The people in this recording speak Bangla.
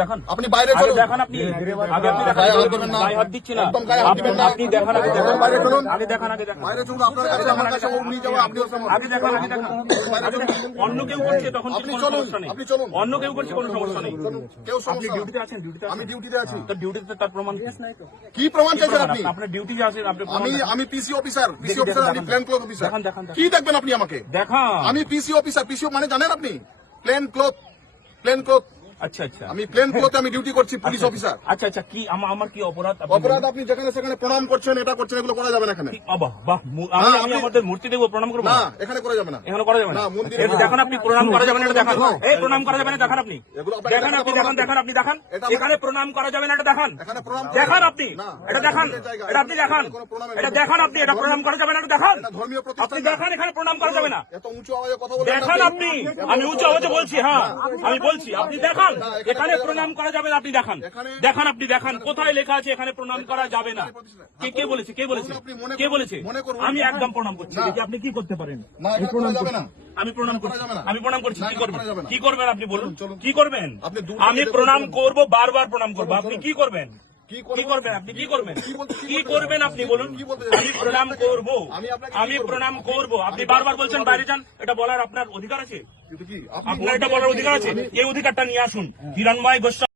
দেখান আপনি বাইরে চলুন। দেখান আপনি আগে আপনি দেখান গায়ে হাত দিচ্ছি না আপনি দেখান আগে দেখান বাইরে চলুন। আগে দেখান আগে দেখান বাইরে চলুন। আপনার কাছে আমার কাছে উনি যাওয়া আপনি আগে দেখান আগে দেখান অন্য কেউ করছে তখন আপনি কোনো চলুন, সমস্যা নেই আপনি চলুন। অন্য কেউ করছে কোনো সমস্যা নেই কেউ আপনি সমস্যা ডিউটিতে আছেন আমি ডিউটিতে আছি। তো ডিউটিতে তার প্রমাণ কি? কি প্রমাণ চাইছেন আপনি? আপনার ডিউটি যে আছে আপনি প্রমাণ আমি পিসি অফিসার, আমি প্লেন ক্লথ অফিসার। দেখান, দেখান, দেখান। কি দেখবেন আপনি আমাকে? দেখান আমি পিসি অফিসার। পিসি মানে জানেন আপনি? Plane cloth. আচ্ছা আচ্ছা আমি প্লেন ক্লথে আমি ডিউটি করছি, পুলিশ অফিসার। আচ্ছা আচ্ছা কি আমার কি অপরাধ অপরাধ আপনি যেখানে সেখানে প্রণাম করছেন, এটা করছেন, এগুলো করা যাবে না এখানে। বাহ বাহ আমি আমাদের মূর্তি দেখবো প্রণাম করবো না, এখানে করা যাবে না। এখানে করা যাবে না না, মন্দিরে এটা দেখান আপনি প্রণাম করা যাবে না এটা দেখান এই প্রণাম করা যাবে না দেখান আপনি এগুলো আপনার দেখান আপনি দেখান দেখান আপনি দেখান এখানে প্রণাম করা যাবে না এটা দেখান এখানে প্রণাম দেখান আপনি না, এটা দেখান জায়গা। এটা আপনি দেখান কোনো প্রণামের এটা দেখান আপনি এটা প্রণাম করা যাবে না এটা দেখান এটা ধর্মীয় আপনি প্রতিষ্ঠান। দেখান এখানে প্রণাম করা যাবে না এত উঁচু আওয়াজে কথা বলবেন না দেখান আপনি আমি উঁচু আওয়াজে বলছি হ্যাঁ আমি বলছি আপনি দেখান এখানে প্রণাম করা যাবে না আপনি দেখান দেখান আপনি দেখান কোথায় লেখা আছে এখানে প্রণাম করা যাবে না কে বলেছে কে বলেছে কে বলেছে আমি একদম প্রণাম করছি দেখি আপনি কি করতে পারেন না, এখানে করা যাবে না। আমি প্রণাম করছি আমি প্রণাম করছি কি করবেন করা যাবে না। কি করবেন আপনি বলুন কি করবেন আপনি দূর আমি থেকে প্রণাম করব বারবার প্রণাম করব আপনি কি করবেন কি কি করবেন আপনি কি করবেন কি কি করবেন আপনি বলুন কি বলতে আমি প্রণাম করব আমি আপনাকে আমি প্রণাম করব আপনি বারবার বলছেন বাইরে যান এটা বলার আপনার অধিকার আছে কিন্তু কি আপনার এটা বলার অধিকার আছে এই অধিকারটা নিয়ে আসুন হিরণময় গোস্বামী